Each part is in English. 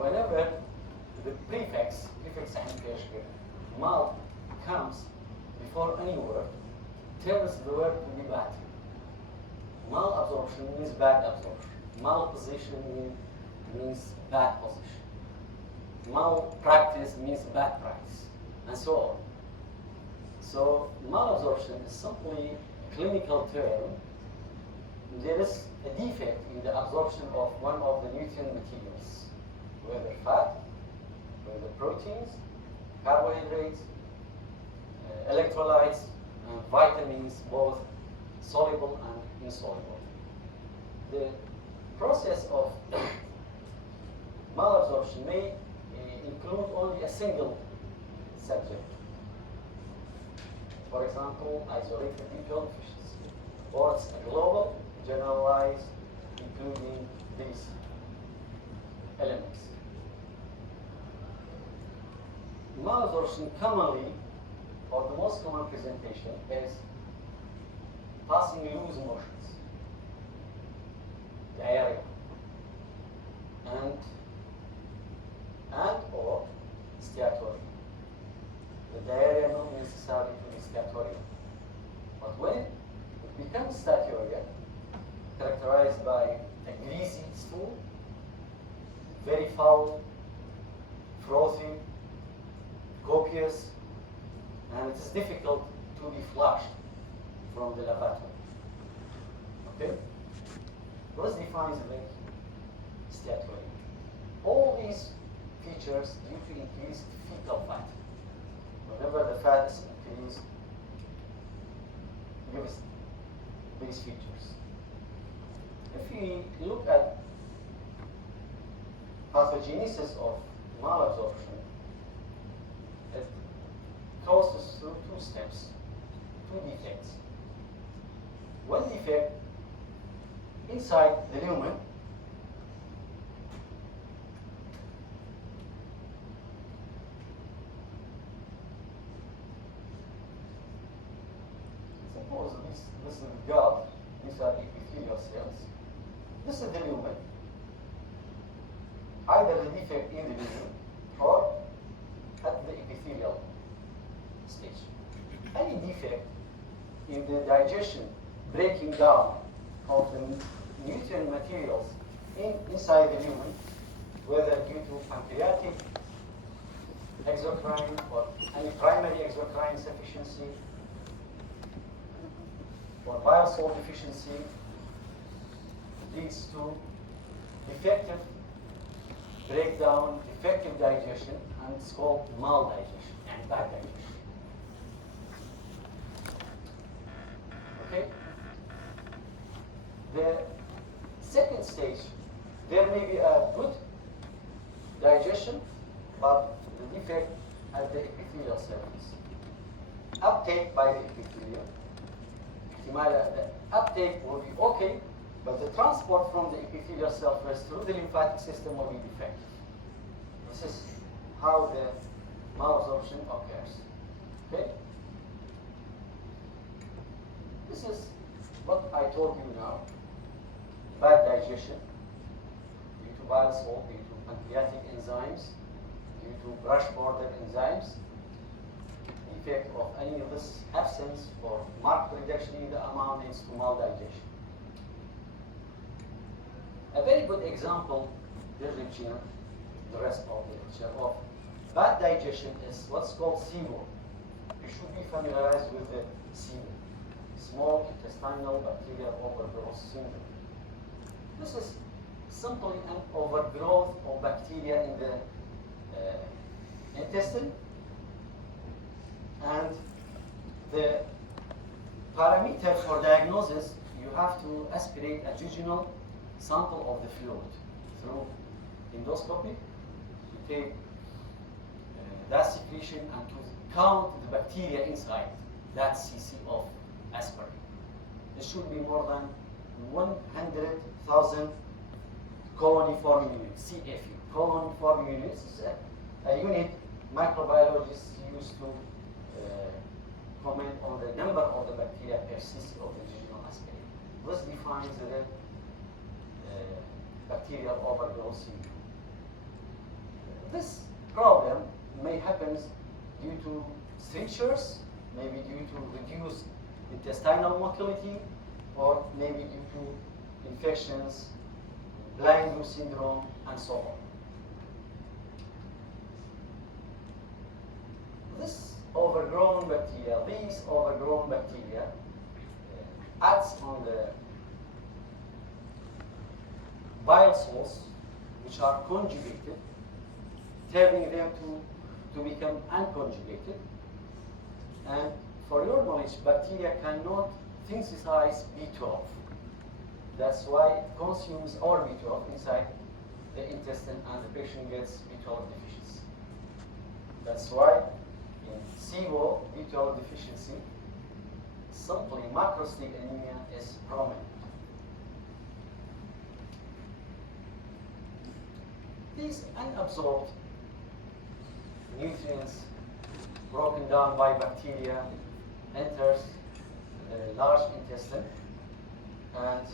whenever the prefix mal comes before any word, tells the word to be bad. Malabsorption means bad absorption. Malposition means bad position. Malpractice means bad practice, and so on. So malabsorption is simply a clinical term. There is a defect in the absorption of one of the nutrient materials, whether fat, whether proteins, carbohydrates, electrolytes, and vitamins, both soluble and insoluble. The process of malabsorption may include only a single subject. For example, isolated B12 deficiency, or it's a global, generalized, including these elements. Malabsorption commonly, or the most common presentation, is passing loose motions, diarrhea, and or steatorrhea. The diarrhea not necessarily to be steatorrhea, but when it becomes steatorrhea, characterized by a greasy stool, very foul, frothy, copious, and it is difficult to be flushed from the lavatory. Okay? What defines the steatorrhea? All these features due to increased fecal fat. Whenever the fat is increased, gives these features. If we look at pathogenesis of malabsorption, it causes through two steps, two defects. One defect inside the lumen, suppose this is the gut, these are the epithelial cells. This is the lumen. Either the defect in the lumen or at the epithelial stage. Any defect in the digestion, breaking down of the nutrient materials inside the lumen, whether due to pancreatic exocrine or any primary exocrine insufficiency, or bile salt deficiency, leads to defective breakdown, defective digestion, and it's called maldigestion and bad digestion. Okay? The second stage, there may be a good digestion, but the defect at the epithelial surface. Uptake by the epithelium. The uptake will be okay, but the transport from the epithelial surface through the lymphatic system will be defective. This is how the malabsorption occurs. Okay? This is what I told you now. Bad digestion due to bile salt, due to pancreatic enzymes, due to brush border enzymes, effect of any of this absence or marked reduction in the amount leads to maldigestion. A very good example, the rest of the lecture, of bad digestion is what's called SIBO. You should be familiarized with the SIBO, small intestinal bacterial overgrowth syndrome. This is simply an overgrowth of bacteria in the intestine, and the parameter for diagnosis, you have to aspirate a jejunal sample of the fluid through endoscopy to take that secretion and to count the bacteria inside that cc of aspirin. It should be more than 100,000 colony forming units, CFU. Colony forming units is a unit microbiologists use to comment on the number of the bacteria per cc of the jejunal aspirin. This defines the bacterial overgrowth syndrome. This problem may happen due to strictures, maybe due to reduced intestinal motility, or maybe due to infections, blind syndrome, and so on. These overgrown bacteria acts on the bile salts, which are conjugated, turning them to become unconjugated. And for your knowledge, bacteria cannot synthesize B12. That's why it consumes all B12 inside the intestine, and the patient gets B12 deficiency. That's why in SIBO, B12 deficiency, simply macrostic anemia is prominent. These unabsorbed nutrients broken down by bacteria enters the large intestine, and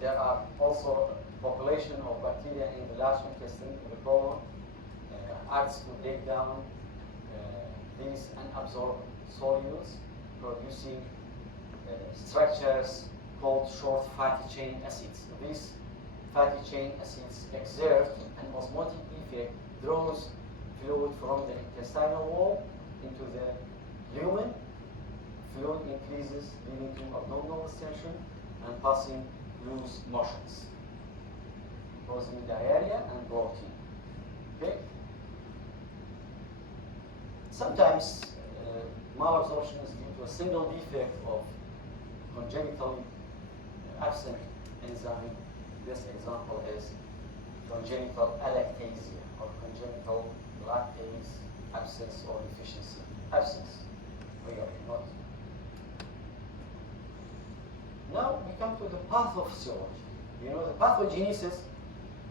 there are also population of bacteria in the large intestine, in the colon, acts to break down these unabsorbed solids, producing structures called short fatty chain acids. These fatty chain acids exert an osmotic effect, draws fluid from the intestinal wall into the lumen. Fluid increases, leading to abdominal distension and passing loose motions, causing diarrhea and bloating. Okay? Sometimes malabsorption is due to a single defect of congenitally absent enzyme. This example is congenital alactasia or congenital lactase absence or deficiency. Absence, really not. Now we come to the pathophysiology. You know, the pathogenesis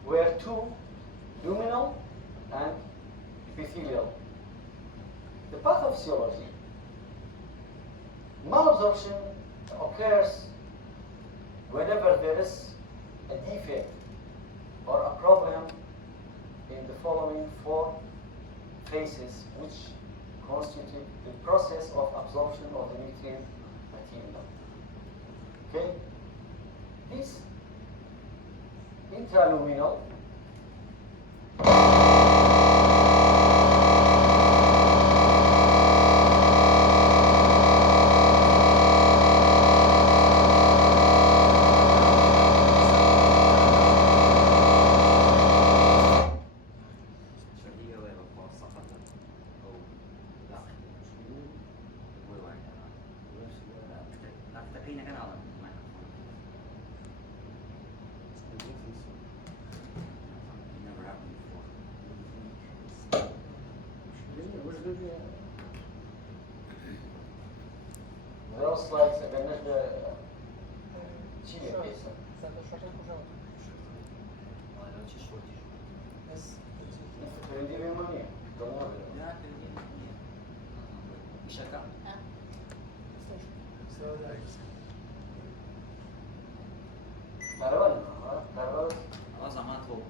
were two, luminal and epithelial. The pathophysiology, malabsorption occurs whenever there is a defect or a problem in the following four phases, which constitute the process of absorption of the nutrient material. Okay? This intraluminal slides بالنسبة شيء كويسة. تريدي بيمانية. بشكل. كاربون. كاربون. زمان فوق.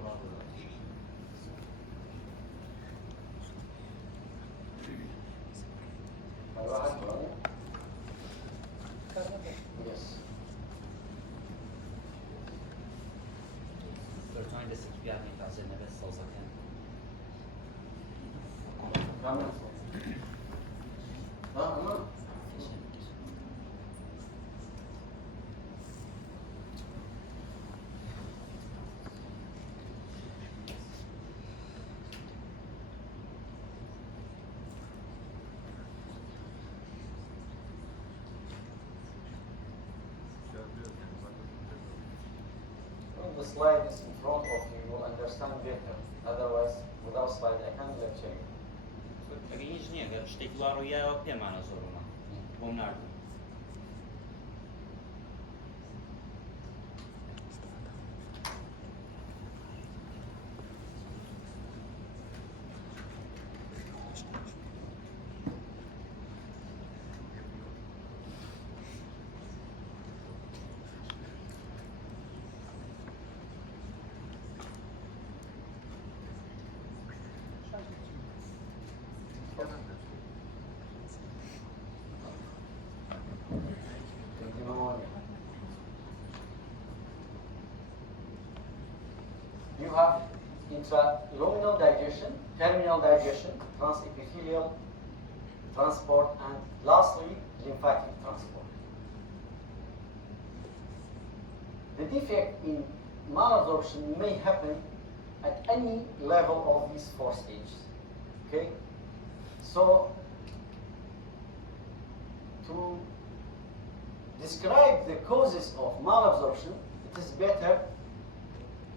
Yes. They're trying to secure me because in the best also can. No. The slide is in front of you, you will understand better. Otherwise, without slide, I can't lecture you. Taki nic nie wiem, sztykłaru ja opiema na zoruna. Pomnardu. you have intraluminal digestion, terminal digestion, transepithelial transport, and lastly, lymphatic transport. The defect in malabsorption may happen at any level of these four stages. Okay? So, to describe the causes of malabsorption, it is better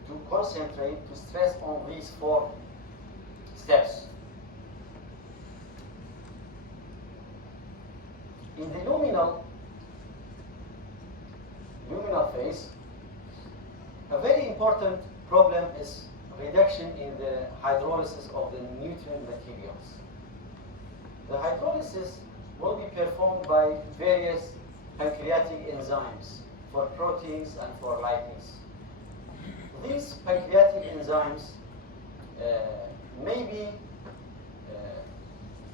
to concentrate, to stress on these four steps. In the luminal phase, a very important problem is reduction in the hydrolysis of the nutrient materials. The hydrolysis will be performed by various pancreatic enzymes for proteins and for lipids. These pancreatic enzymes may be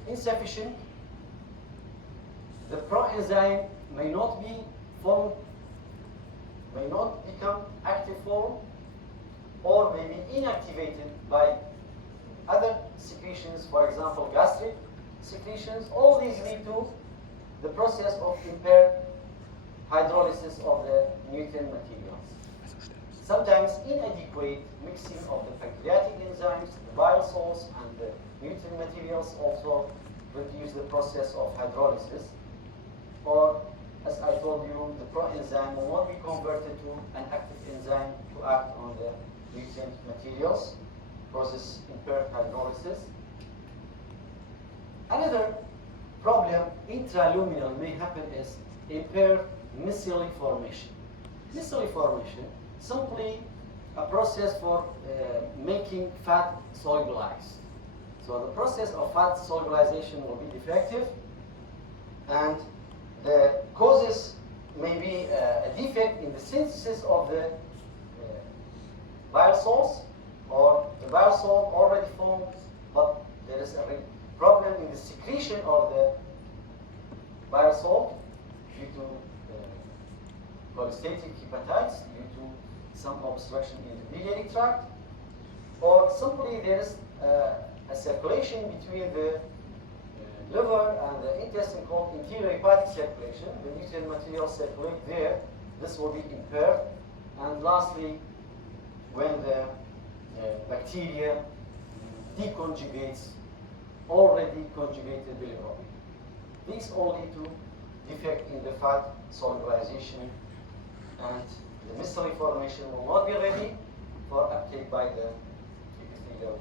insufficient. The proenzyme may not be formed, may not become active form, or may be inactivated by other secretions, for example, gastric secretions. All these lead to the process of impaired hydrolysis of the nutrient materials. Sometimes inadequate mixing of the pancreatic enzymes, the bile salts, and the nutrient materials also reduce the process of hydrolysis. Or, as I told you, the proenzyme will not be converted to an active enzyme to act on the nutrient materials, causes impaired hydrolysis. Another problem intraluminal may happen is impaired micelle formation. Micelle formation, simply a process for making fat solubilized. So the process of fat solubilization will be defective, and the causes may be a defect in the synthesis of the bile salts, or the bile salt already formed, but there is a problem in the secretion of the bile salt due to cholestatic hepatitis, due to some obstruction in the biliary tract, or simply there is a circulation between the liver and the intestine called enterohepatic circulation. The nutrient materials circulate there. This will be impaired. And lastly, when the bacteria deconjugates already conjugated bilirubin. These all lead to defect in the fat solubilization, and the micelle formation will not be ready for uptake by the epithelial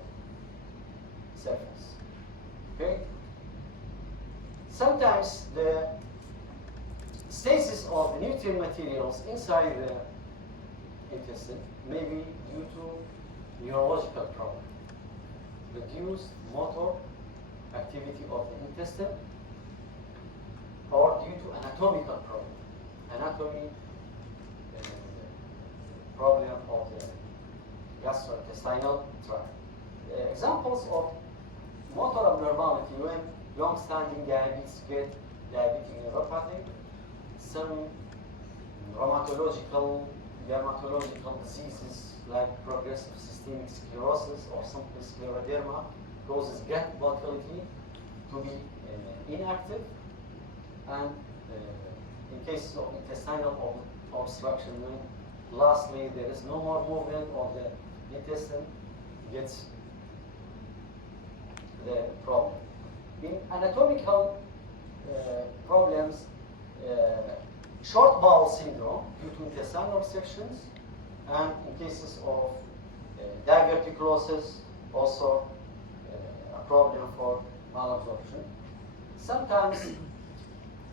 surface. Okay? Sometimes the stasis of the nutrient materials inside the intestine may be due to neurological problem, reduced motor activity of the intestine, or due to anatomical problem, anatomy problem of the gastrointestinal tract. Examples of motor abnormality when long-standing diabetes get diabetic neuropathy, some dermatological diseases like progressive systemic sclerosis or simply scleroderma causes gut motility to be inactive, and in cases of intestinal obstruction, lastly there is no more movement of the intestine, gets the problem. In anatomical problems, short bowel syndrome due to intestinal obstructions, and in cases of diverticulosis, also a problem for malabsorption. Sometimes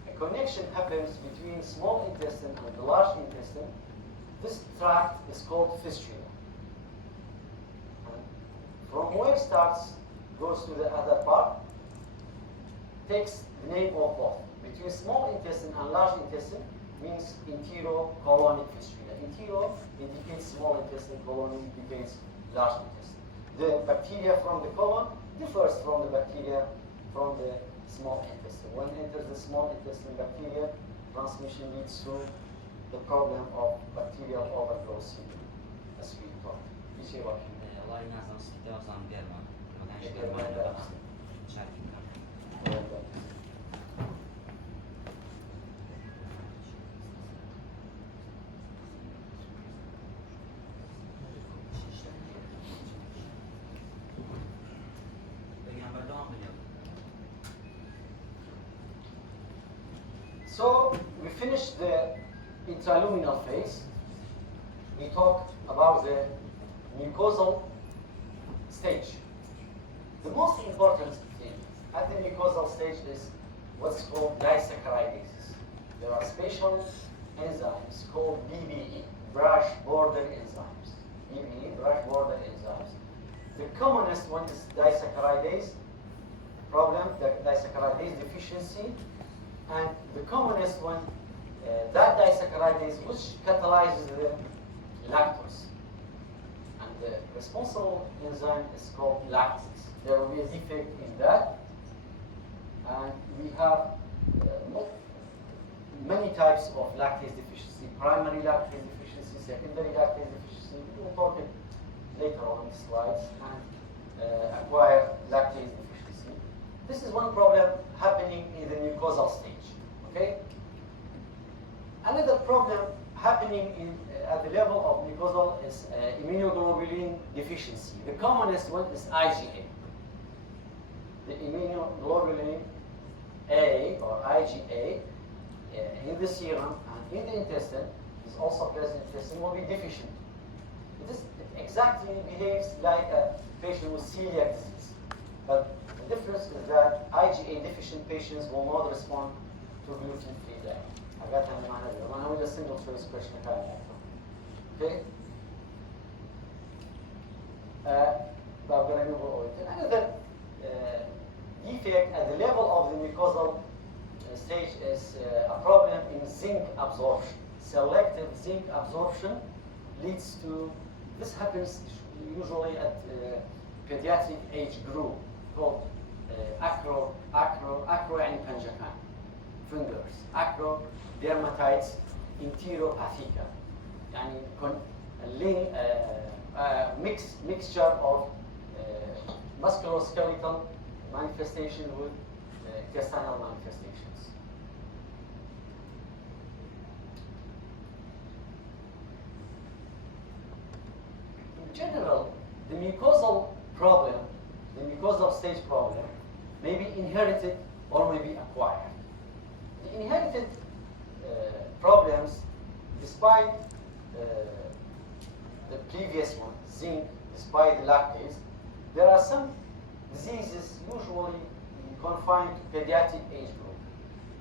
a connection happens between small intestine and the large intestine. This tract is called fistula. And from where it starts, goes to the other part, takes the name of both. Between small intestine and large intestine means enterocolonic fistula. Entero indicates small intestine, colon indicates large intestine. The bacteria from the colon differs from the bacteria from the small intestine. When it enters the small intestine, bacteria transmission leads to the problem of bacterial overgrowth syndrome, as we talked. Bir şey var şimdi. الله ينعزم ستة وصام جرمان ما كانش جرمان جرمان ده. بس شاركين Evet. بگم بردام بگم So we finished the intraluminal phase. We talked about the mucosal stage. The most important thing at the mucosal stage is what's called disaccharidases. There are special enzymes called BBE, brush border enzymes. BBE, brush border enzymes. The commonest one is disaccharidase problem, the disaccharidase deficiency. And the commonest one, that disaccharidase which catalyzes the lactose. And the responsible enzyme is called lactase. There will be a defect in that. And we have many types of lactase deficiency. Primary lactase deficiency, secondary lactase deficiency. We will talk it later on in the slides. And acquired lactase deficiency. This is one problem happening in the mucosal stage. Okay? Another problem happening at the level of mucosal is immunoglobulin deficiency. The commonest one is IgA. The immunoglobulin A or IgA in the serum and in the intestine is also present in the intestine will be deficient. It exactly behaves like a patient with celiac disease. But the difference is that IgA deficient patients will not respond to gluten-free diet. I got them in my head. I'm only a single choice question. Okay? But I'm going to move over to another defect at the level of the mucosal stage is a problem in zinc absorption. Selective zinc absorption leads to, this happens usually at pediatric age group called acro يعني panjakan, fingers, acro dermatitis enteropathica, يعني mixture of musculoskeletal manifestation with intestinal manifestations. In general, the mucosal problem, the mucosal stage problem, may be inherited or may be acquired. The inherited problems, despite the previous one, zinc, despite the lactase, there are some diseases usually confined to pediatric age group.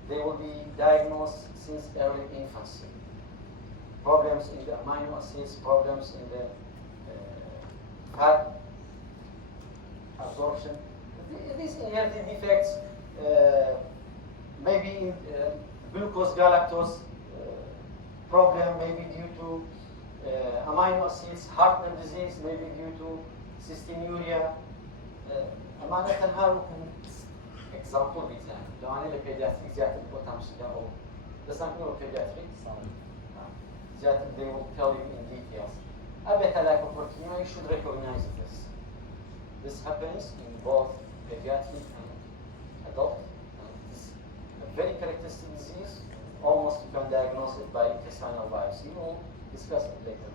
They will be diagnosed since early infancy. Problems in the amino acids, problems in the fat absorption. These inherited defects may be in glucose galactose problem, may be due to amino acids, Hartman disease, may be due to cystinuria. أمانة هذا example بيزان. لو أنا لبيدياتريك زيادة بوتامش ده بس أنا كنت بيدياتريك زيادة they will tell you in details. A beta-lipoprotein, you should recognize this. This happens in both pediatric and adult. And it's a very characteristic disease. Almost you can diagnose it by intestinal biopsy. We will discuss it later.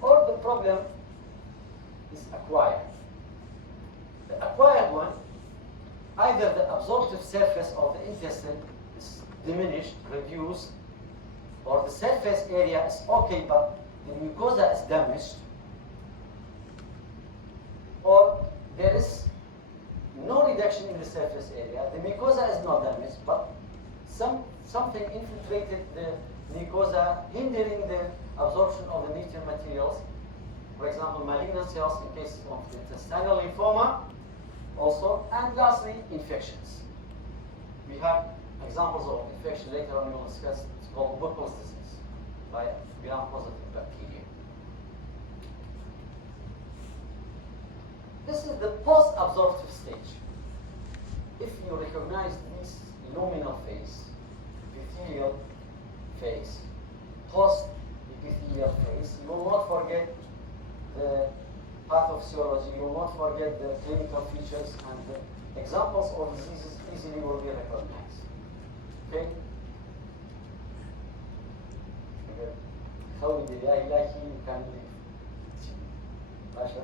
Or the problem is acquired. The acquired one, either the absorptive surface of the intestine is diminished, reduced, or the surface area is okay, but the mucosa is damaged, or there is no reduction in the surface area. The mucosa is not damaged, but something infiltrated the mucosa, hindering the absorption of the nutrient materials. For example, malignant cells in cases of intestinal lymphoma, also, and lastly, infections. We have examples of infection later on. We will discuss. It's called Buckal's disease by gram-positive bacteria. This is the post-absorptive stage. If you recognize this luminal phase, epithelial phase, post-epithelial phase, you will not forget the of physiology, you will not forget the clinical features and the examples of diseases easily will be recognized. Okay? خوي بالله لكن كان ماشي.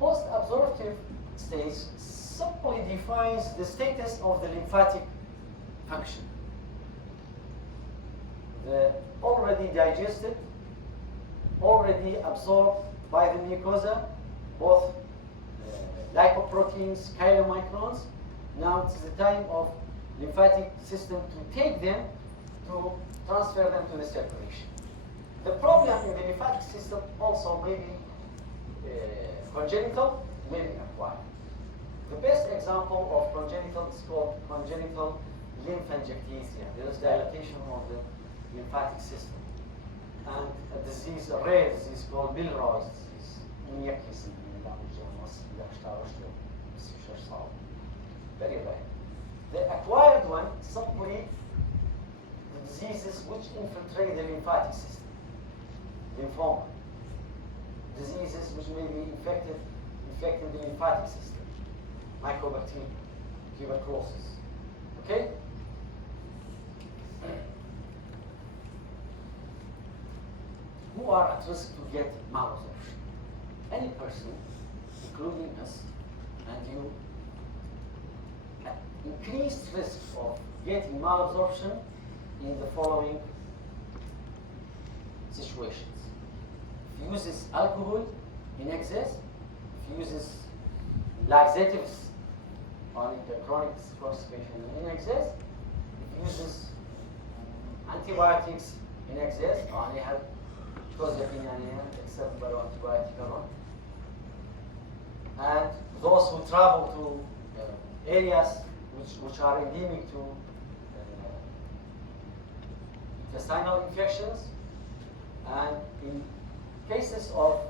Post-absorptive stage simply defines the status of the lymphatic function. The already digested, already absorbed by the mucosa, both lipoproteins, chylomicrons. Now it's the time of lymphatic system to take them to transfer them to the circulation. The problem in the lymphatic system also may be congenital, may be acquired. The best example of congenital is called congenital lymphangiectasia. There is dilatation of the lymphatic system. And a disease, a rare disease called Milroy's disease. Very rare. The acquired one simply the diseases which infiltrate the lymphatic system. Lymphoma. Diseases which may be infecting the lymphatic system. Mycobacterium, tuberculosis. Okay? Who are at risk to get malabsorption? Any person, including us, and you, at increased risk of getting malabsorption in the following situations. If he uses alcohol in excess, if he uses laxatives on the chronic constipation in excess, if he uses antibiotics in excess, on he have except antibiotic and those who travel to areas which are endemic to intestinal infections, and in cases of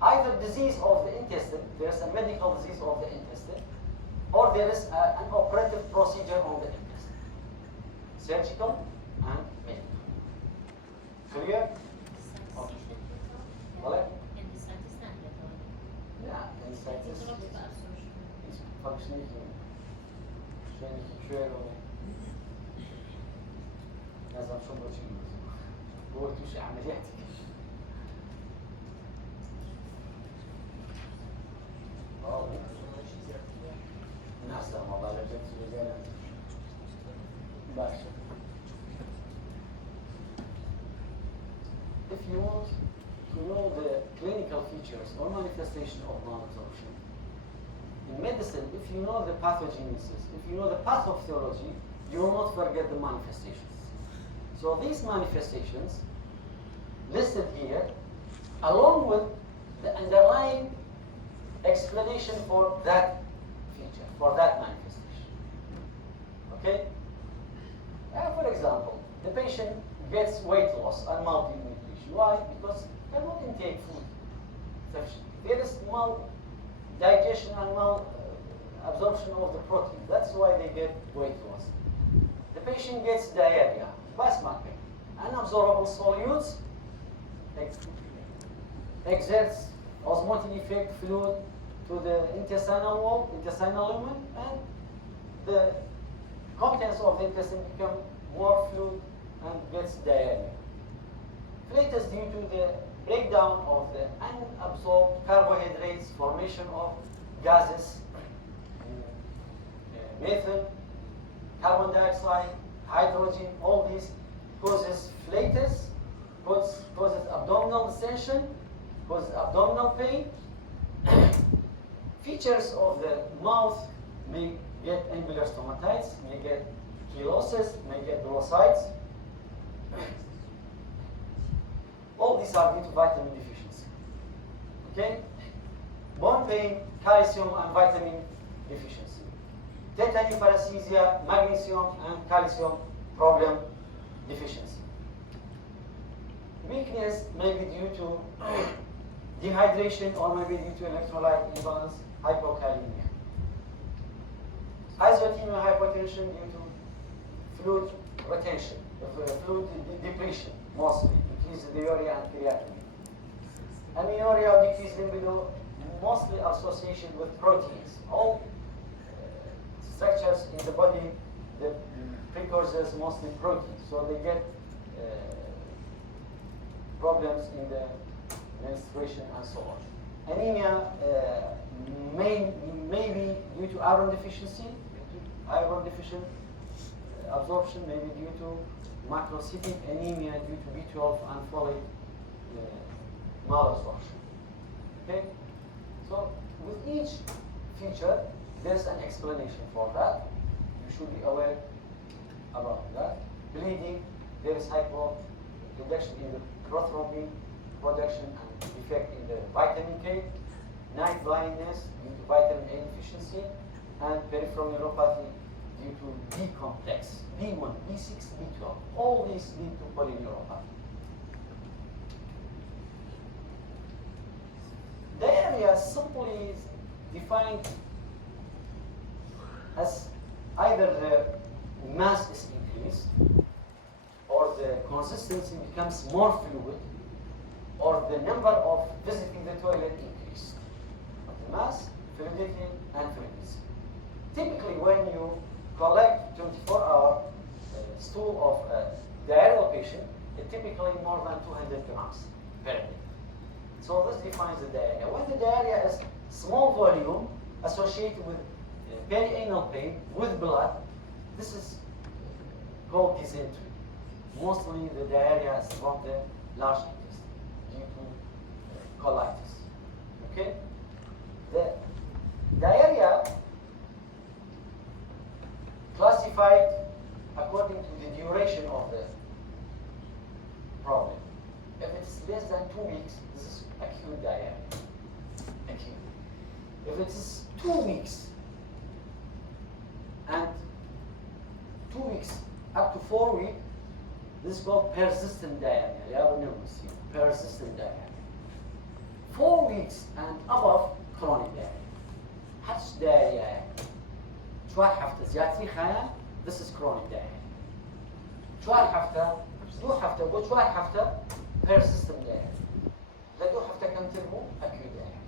either disease of the intestine, there is a medical disease of the intestine, or there is an operative procedure on the intestine, surgical and medical. Clear? What? Yeah, appendicitis is functioning شوية لازم شو بروتين هو توش عمليات نحسن والله لجنت رجالا باشا. If you want to know the clinical features or manifestation of malabsorption, in medicine, if you know the pathogenesis, if you know the pathophysiology, you will not forget the manifestations. So these manifestations listed here, along with the underlying explanation for that feature, for that manifestation. Okay? For example, the patient gets weight loss and malnutrition. Why? Because they cannot intake food sufficiently. There is mal-digestion and mal-absorption of the protein. That's why they get weight loss. The patient gets diarrhea, basement pain, unabsorbable solutes, exerts osmotic effect fluid to the intestinal wall, intestinal lumen, and the contents of the intestine become more fluid and gets diarrhea. Flatus due to the breakdown of the unabsorbed carbohydrates, formation of gases, methane, carbon dioxide, hydrogen, all these causes flatus, causes abdominal distension, causes abdominal pain. Features of the mouth may get angular stomatitis, may get chelosis, may get glossitis. All these are due to vitamin deficiency. Okay? Bone pain, calcium and vitamin deficiency. Tetany, paresthesia, magnesium and calcium problem deficiency. Weakness may be due to dehydration or may be due to electrolyte imbalance, hypokalemia. Isothermal hypotension due to fluid retention, fluid depletion, mostly decrease the urea and creatinine. Amenorrhea or decreased libido, mostly association with proteins. All structures in the body, the precursors mostly proteins, so they get problems in the menstruation and so on. Anemia may be due to iron deficiency, iron deficient absorption, maybe due to macrocytic anemia due to B12 and folate malabsorption. Okay, so with each feature, there's an explanation for that. You should be aware about that. Bleeding, there is reduction in the prothrombin production and defect in the vitamin K. Night blindness due to vitamin A deficiency, and peripheral neuropathy due to B complex, B1, B6, B12. All these lead to polyneuropathy. Diarrhea simply is defined as either the mass is increased, or the consistency becomes more fluid, or the number of visiting the toilet increased. The mass, fluidity, and fluidity. Typically, when you collect 24-hour stool of a diarrheal patient, it's typically more than 200 grams per day. So this defines the diarrhea. When the diarrhea is small volume associated with perianal pain with blood, this is called dysentery. Mostly the diarrhea is from the large intestine due to colitis. Okay? The diarrhea classified according to the duration of the problem. If it's less than 2 weeks, this is acute diarrhea. Acute. If it is 2 weeks and 2 weeks up to 4 weeks, this is called persistent diarrhea. Persistent diarrhea. 4 weeks and above, chronic diarrhea. حدش diarrhea. شوال حفتة زيادتي خيال, this is chronic diarrhea. شوال حفتة, دو حفتة, but شوال حفتة, persistent diarrhea. لدو حفتة كم ترمو, acute diarrhea.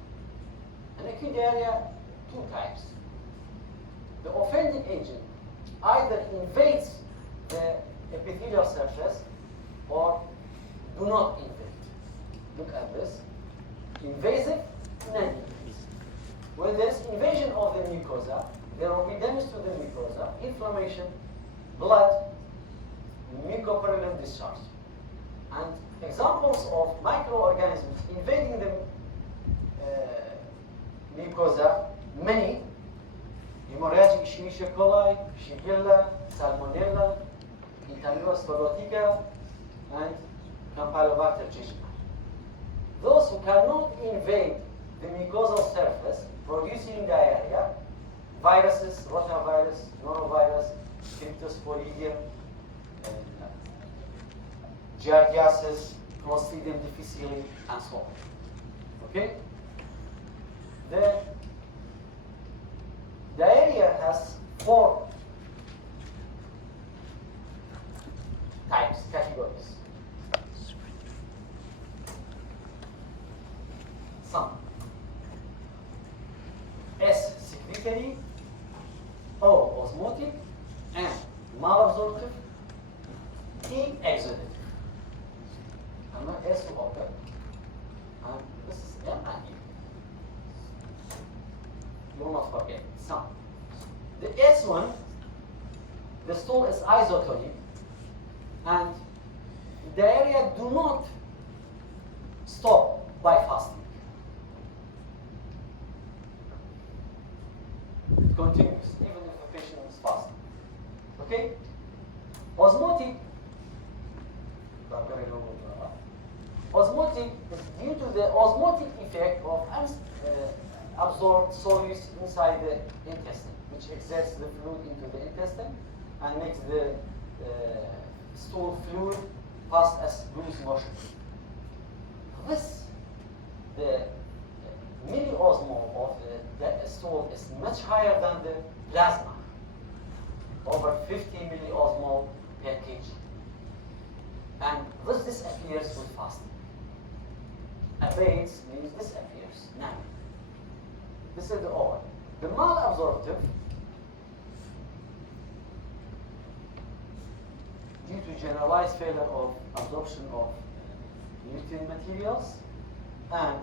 And acute diarrhea, 2 types. The offending agent either invades the epithelial surface or do not invade. Look at this. Invasive, non-invasive. When there is invasion of the mucosa, there will be damage to the mucosa, inflammation, blood, mucopurulent discharge. And examples of microorganisms invading the mucosa, many: hemorrhagic Escherichia coli, Shigella, Salmonella, Entamoeba stolothica, and Campylobacter jejuni. Those who cannot invade the mucosal surface producing diarrhea, viruses, rotavirus, norovirus, Cryptosporidium, Giardiasis, Clostridium difficile, and so on. Okay? The diarrhea has 4 types, categories. Some. S, secretory, O, osmotic, and malabsorptive, T, exudative. I'm not S to open, and this is M and E. You will not forget. Some. The S one, the stool is isotonic, and diarrhea do not stop by fasting. It continues even if the patient is fasting. Okay? Osmotic. Osmotic is due to the osmotic effect of absorbed solids inside the intestine, which exerts the fluid into the intestine and makes the stool fluid pass as loose motion. This, the milliosmol of the stool is much higher than the plasma, over 50 milliosmol per kg. And this disappears with fasting. Abates means disappears, none. This is the oral. The malabsorptive, due to generalized failure of absorption of nutrient materials, and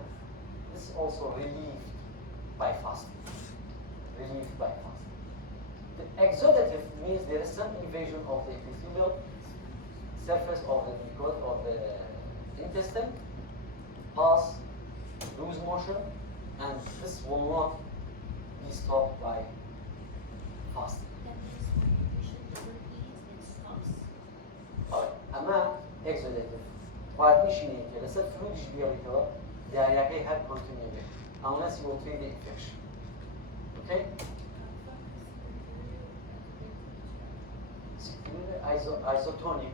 this is also relieved by fasting. Relieved by fasting. The exudative means there is some invasion of the epithelial surface of the mucosa of the intestine, pass, lose motion, and this will not be stopped by fasting. That means when the patient doesn't eat, it stops. Ama exudative, partition gelirse fluid biyolojide değerli her continue unless you will treat the infection. Okay? Isotonic.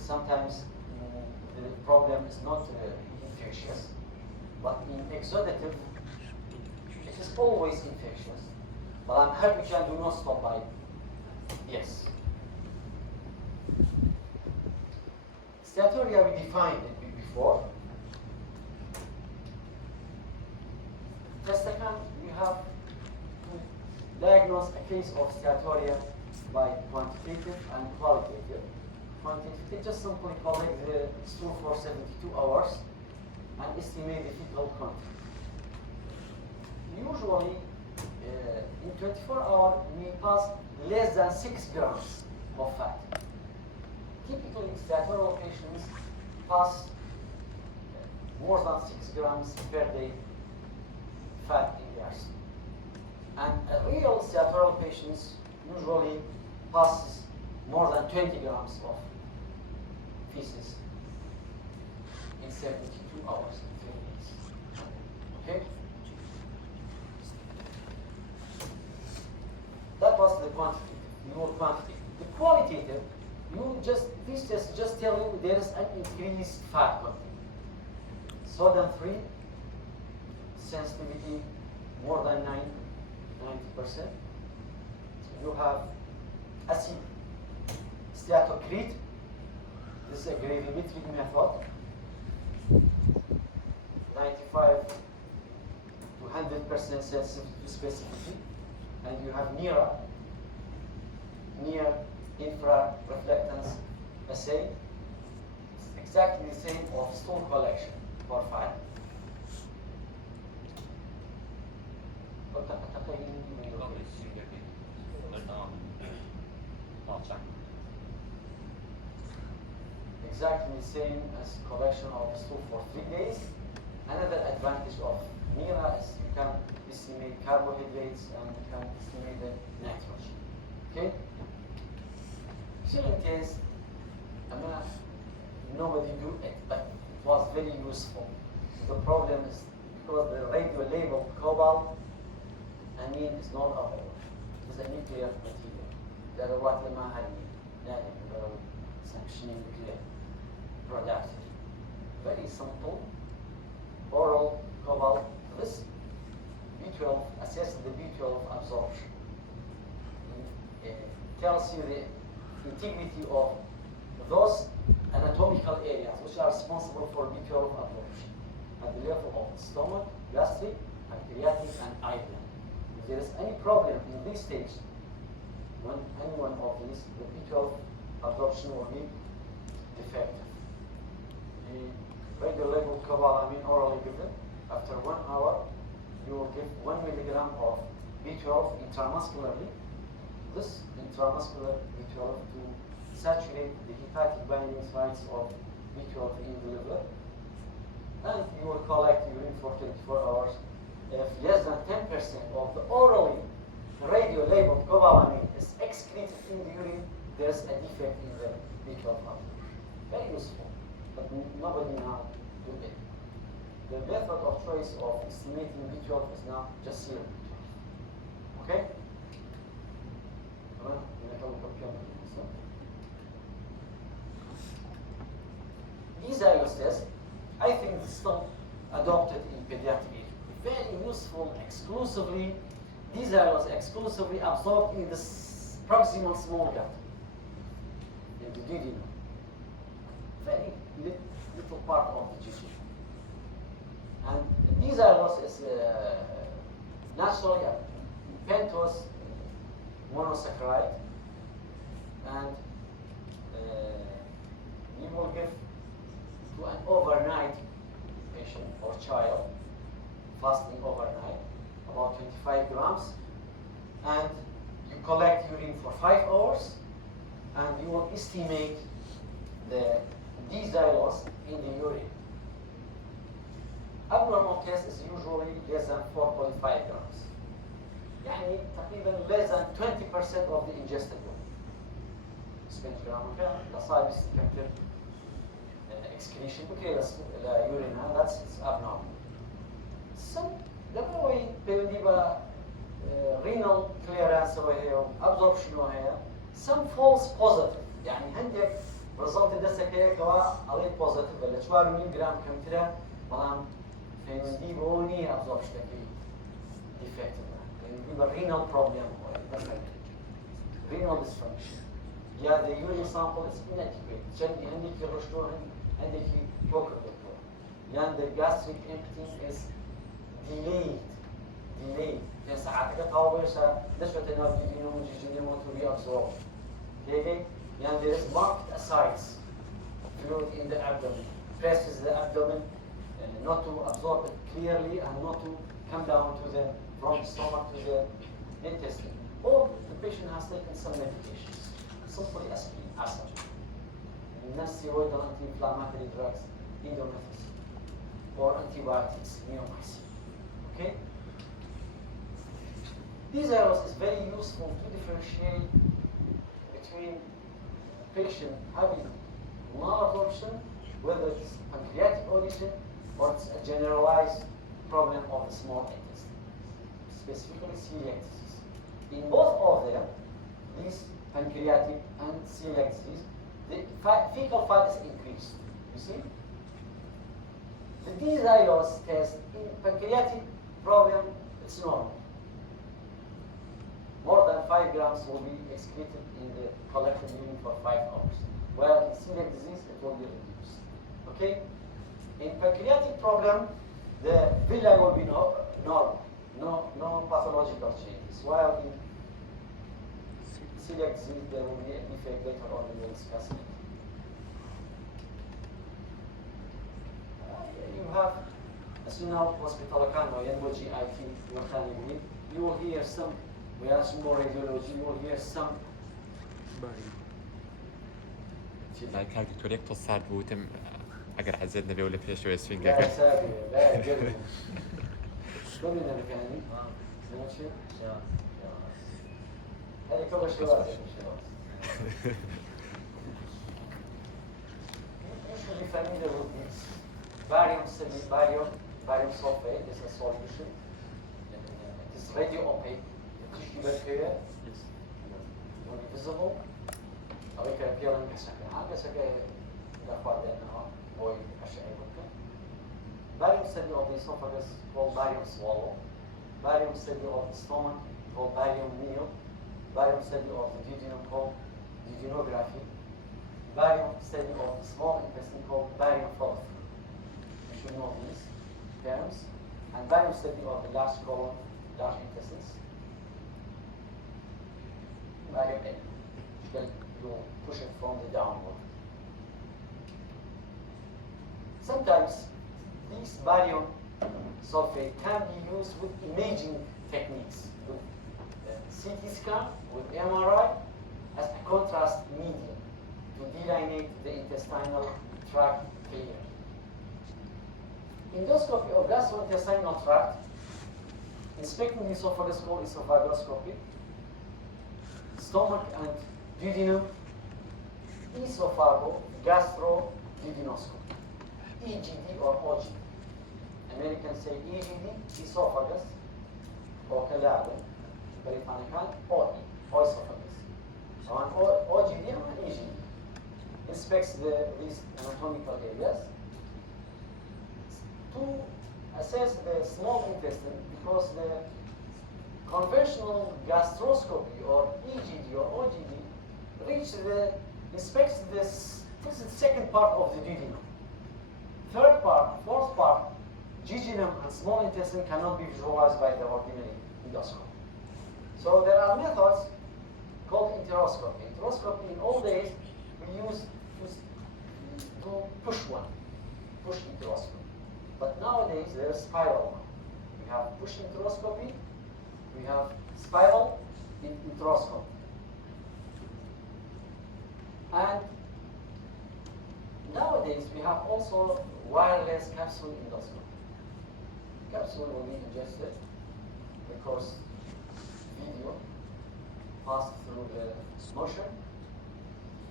Sometimes the problem is not infectious, but in exudative, it is always infectious. But I'm happy you do not stop by. Yes. Steatoria, we defined it before. Second, you have to diagnose a case of steatoria by quantitative and qualitative. Quantitative, just simply collect the stool for 72 hours and estimate the fecal content. Usually, in 24 hours, we pass less than 6 grams of fat. Typically, steatorial patients pass more than 6 grams per day fat in their stomach. And a real steatorial patients usually passes more than 20 grams of feces in 72 hours, in 3 days. Okay? That was the quantitative, your quantity. The qualitative, this test just tell you there is an increased fat content. Sodium 3, sensitivity more than 90%. You have acid steatocrete. This is a gravimetric method. 95 to 100% sensitivity to specificity. And you have near infra reflectance assay. It's exactly the same of stool collection for fat. Exactly the same as collection of stool for 3 days. Another advantage of NIRA is you can estimate carbohydrates and you can estimate the nitrogen. Okay? Serum test, nobody do it, but it was very useful. The problem is because the radio labeled cobalt, is not available. It's a nuclear material. There are what the sanctioning nuclear product. Very simple. Oral cobalt. This B12 assesses the B12 absorption. It tells you the integrity of those anatomical areas which are responsible for B12 absorption at the level of stomach, gastric, pancreatic, and eye gland. If there is any problem in this stage, any one of these, the B12 absorption will be defective. The radio-labeled cobalamin orally given, after 1 hour, you will give 1 milligram of B12 intramuscularly. This intramuscular B12 to saturate the hepatic binding sites of B12 in the liver. And you will collect urine for 24 hours. If less than 10% of the orally radio-labeled cobalamin is excreted in the urine, there's a defect in the B12 absorption. Very useful, but nobody now do it. The method of choice of estimating B12 is now just serum B12. Okay? These tests, I think, still adopted in pediatric. Very useful, exclusively. These are exclusively absorbed in the proximal small gut, in the duodenum. little part of the tissue. And D-xylose is naturally a pentose monosaccharide, and you will give to an overnight patient or child fasting overnight about 25 grams, and you collect urine for 5 hours, and you will estimate the D-xylose in the urine. Abnormal case is usually less than 4.5 grams. يعني تقريبا less than 20% of the ingested one. الأصابع تستمتر excretion بكري لurine, that's abnormal. Some دموي بيبقى renal clearance وهي absorption وهي some false positive. يعني عندك result دستك هيك عليه positive ولا 400 جرام كم ترى ملام فين بوني absorption defective. يبقى renal problem مثلا renal dysfunction. Yeah, the urine sample is inadequate. Generally, عندك يرشلون عندك بوكر دكتور. يعني the gastric emptying is delayed. يعني ساعات كتاوي سا نسبة الناس يجينهم يجينهم to reabsorb. Okay? يعني there is marked ascites fluid in the abdomen. Presses the abdomen not to absorb it clearly and not to come down to the from the stomach to the intestine. Or the patient has taken some medications, simply aspirin, acid, non-steroidal anti-inflammatory drugs, indomethacin, or antibiotics, neomycin. Okay? D-xylose is very useful to differentiate between patient having malabsorption, whether it's pancreatic origin or it's a generalized problem of the small intestine, specifically celiac disease. In both of them, these pancreatic and celiac disease, the fecal fat is increased. You see? The D-xylose test in pancreatic problem, it's normal. More than 5 grams will be excreted in the collected urine for 5 hours. While in celiac disease, it will be reduced. Okay? In pancreatic problem, the villi will be normal, no pathological changes. While in celiac disease, there will be a defect later on, we will discuss it. You have, as you know, hospital كانوا ينبغي GIT مختلفين. You will hear some, we have some more radiology, you will hear some. لا كان دكتور يكتب صار بوتم اگر عزتنا بيه ولا فيش شوية سفين لا سابي لا قلبي كل من المكاني ماشي هذه كل شوارع usually familiar with this barium sulfate is a solution. It is radio opaque. The tissue bacteria is visible. أو يكون كسكة دخوادنا أو أشياء ممكن. Barium study of the esophagus called barium swallow. Barium study of the stomach called barium meal. Barium study of the duodenum called duodenography. Barium study of the small intestine called barium flow. You should know these terms. And barium study of the large colon, large intestines. Barium A. You push it from the downward. Sometimes this barium sulfate can be used with imaging techniques, with CT scan, with MRI, as a contrast medium to delineate the intestinal tract clearly. Endoscopy of gastrointestinal tract, inspecting the esophagus called esophagoscopy, stomach and duodenum, esophago-gastroduodenoscopy, EGD or OGD. Americans say EGD, esophagus, or calabin, peritoneal, or esophagus. So an OGD and an EGD inspects these anatomical areas to assess the small intestine, because the conventional gastroscopy or EGD or OGD inspects this is the second part of the duodenum. Third part, fourth part, jejunum and small intestine cannot be visualized by the ordinary endoscopy. So there are methods called enteroscopy. Enteroscopy in old days we used to push enteroscopy. But nowadays there's spiral one. We have push enteroscopy, we have spiral enteroscopy. And nowadays we have also wireless capsule endoscopy. Capsule will be ingested because video passed through the motion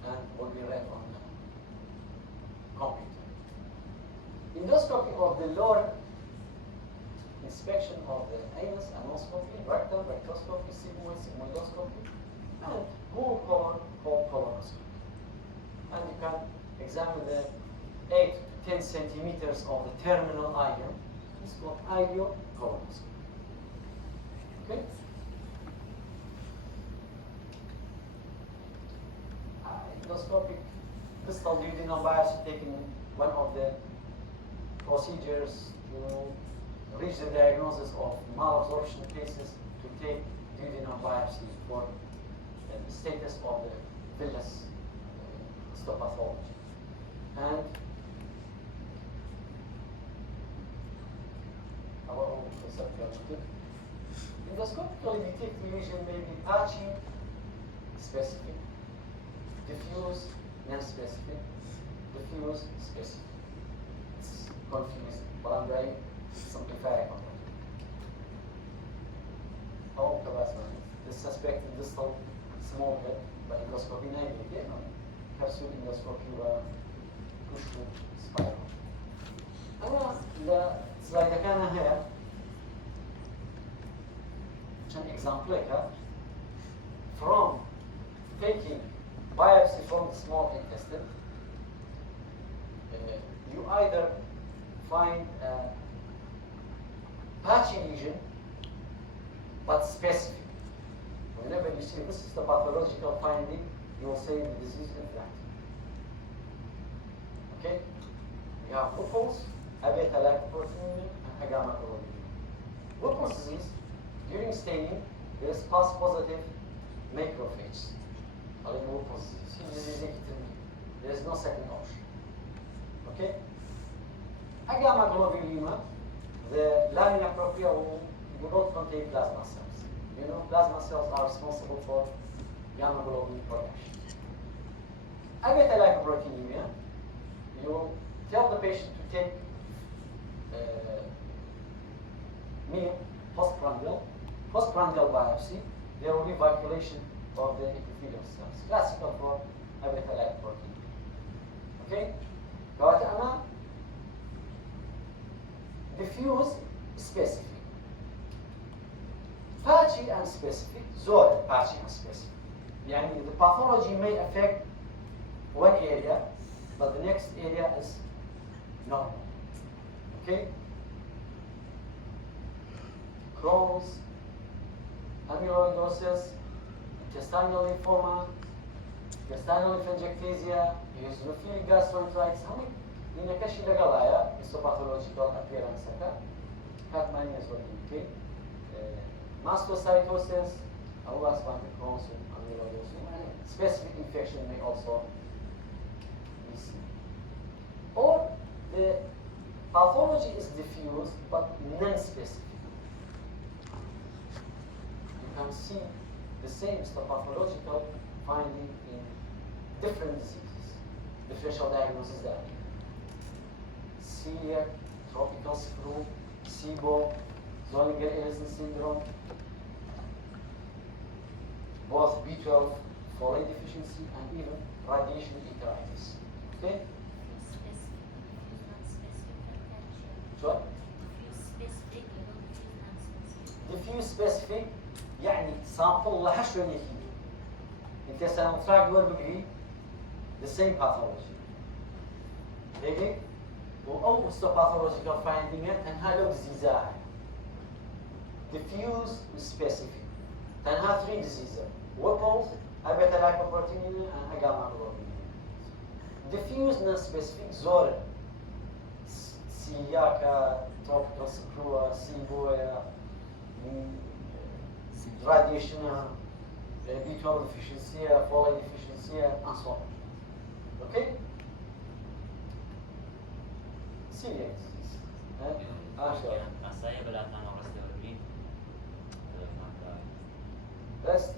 and will be read on the computer. Endoscopy of the lower inspection of the anus, anoscopy, rectal, rectoscopy, sigmoid, sigmoidoscopy, and whole colon, called colonoscopy. And you can examine the 8 to 10 centimeters of the terminal ileum. It's called ileocolonoscopy. Okay? Endoscopic distal duodenal biopsy taken one of the procedures to reach the diagnosis of malabsorption cases, to take duodenal biopsy for the status of the villus histopathology. And our own subclinical. Endoscopically detected lesion may be patchy, specific, diffuse, non-specific, diffuse, specific. It's confusing, but I'm very simplifying on that. How capacity? The suspected distal small head by endoscopy negative, capsule endoscopy or push spiral. أنا السلايد كان هي عشان example لك from taking biopsy from the small intestine, you either find a patchy lesion but specific. Whenever you see this is the pathological finding, you will say the disease in fact. Okay? You have Whipple's, abeta-lactoproteinemia, and agammaglobulinemia. Whipple's disease, during staining, there is pus positive macrophages. Whipple's disease. There is no second option. Okay? Agammaglobulinemia, the lamina propria will not contain plasma cells. You know, plasma cells are responsible for gamma globin production. Abeta-lactoproteinemia, you tell the patient to take meal postprandial biopsy. There will be vacculation of the epithelial cells, classical for abeta-lactoproteinemia. Okay? But أنا diffuse specific. Patchy and specific, زور patchy and specific. يعني the pathology may affect one area, but the next area is normal. Okay? Crohn's, amyloidosis, intestinal lymphoma, intestinal lymphangiectasia, eosinophilic gastroenteritis. How many? Nina kashi lagalaya, histopathological appearance. Kat minus what you take. Mastocytosis, Crohn's, amyloidosis. Specific infection may also be seen. Or the pathology is diffuse but non-specific. You can see the same histopathological finding in different diseases. Differential diagnosis that celiac, tropical screw, SIBO, Zollinger-Ellison syndrome, both B12 folate deficiency and even radiation enteritis. Okay? What? Diffuse specific يعني sample لها شو نيجي. أنت سامتراك دور بقري the same pathology. هيك؟ وأو histopathological finding تنها لو disease. Diffuse specific. تنها 3 diseases. Whipple's, abeta-lactoproteinemia, and agammaglobulinemia. Diffuse non-specific زور سياكا توبيكال سكروا سيبويا radiation B12 deficiency folate deficiency and so on. Okay? Celiac disease. Saya berlatang orang setelah ini. Best